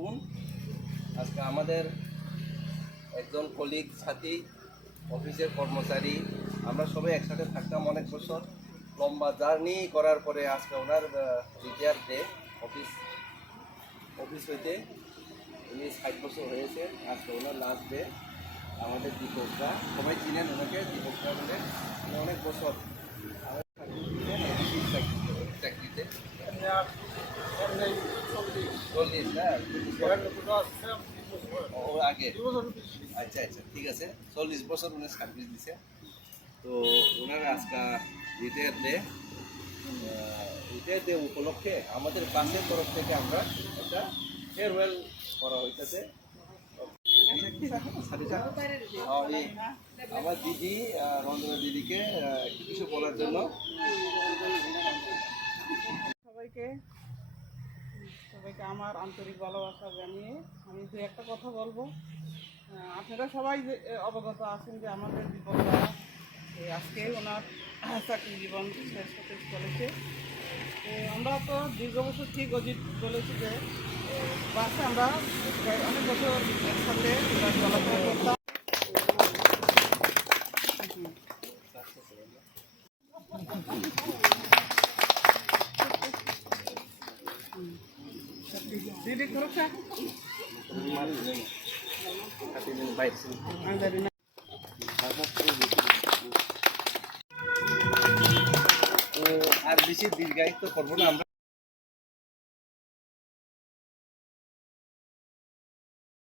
নতুন। আজকে আমাদের একজন কলিগ, সাথী, অফিসের কর্মচারী, আমরা সবাই একসাথে থাকতাম অনেক বছর। লম্বা জার্নি করার পরে আজকে ওনার রিটায়ার ডে। অফিস হইতে উনি 60 বছর হয়েছে। আজকে ওনার লাস্ট ডে। আমাদের দীপকরা, সবাই চিনেন ওনাকে, দীপকরা বলে। অনেক বছর চাকরিতে 40 না ও আগে। আচ্ছা আচ্ছা, ঠিক আছে, 40 বছর উনি সার্ভিস দিছে। তো ওনার আজকে রিটায়ার ডে উপলক্ষে আমাদের বাসের তরফ থেকে আমরা একটা ফেয়ারওয়েল করা হইতেছে। আমার দিদি, রঞ্জনা দিদিকে একটু কিছু বলার জন্য। সবাইকে আমার আন্তরিক ভালোবাসা জানিয়ে আমি দু একটা কথা বলবো। আপনারা সবাই অবগত আছেন যে আমাদের দীপকরা আজকে ওনার চাকরি জীবন শেষ হতে চলেছে। আমরা তো দীর্ঘ বছর ঠিক অজিত বলেছি যে বাসে আমরা অনেক বছর একসাথে চলাফেরা করতাম। দিদি খরচা আর বেশি দীর্ঘায়িত করবো না আমরা।